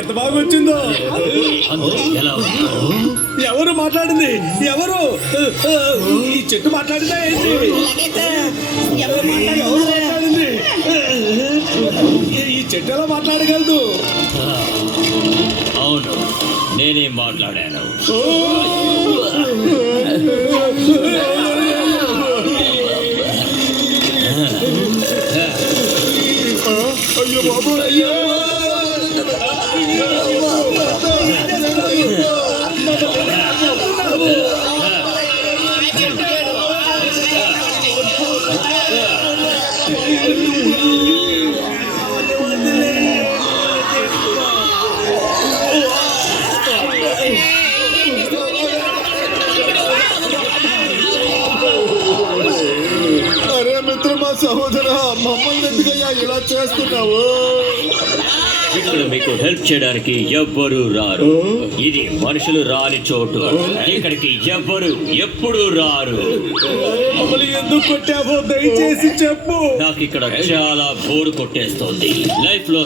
ఎంత బాగా వచ్చిందో. ఎలా ఎవరు మాట్లాడింది? ఎవరు? ఈ చెట్టు మాట్లాడిందా ఏంటి? ఎవరు మాట్లాడింది? ఈ చెట్టు ఎలా మాట్లాడగలదు? అవును, నేనే మాట్లాడాను. అయ్యో బాబు, అయ్యో మిత్రమా, సహోదరా, మమ్మల్ని ఎందుకయ్యా ఇలా చేస్తున్నావు? ఇక్కడ మీకు హెల్ప్ చేయడానికి ఎవ్వరూ రారు. ఇది మనుషులు రాని చోటు. ఇక్కడికి ఎవ్వరు ఎప్పుడు రారు. మమ్మల్ని ఎందుకు కొట్టావో దయచేసి చెప్పు. నాకు ఇక్కడ చాలా బోర్ కొట్టేస్తోంది. లైఫ్ లో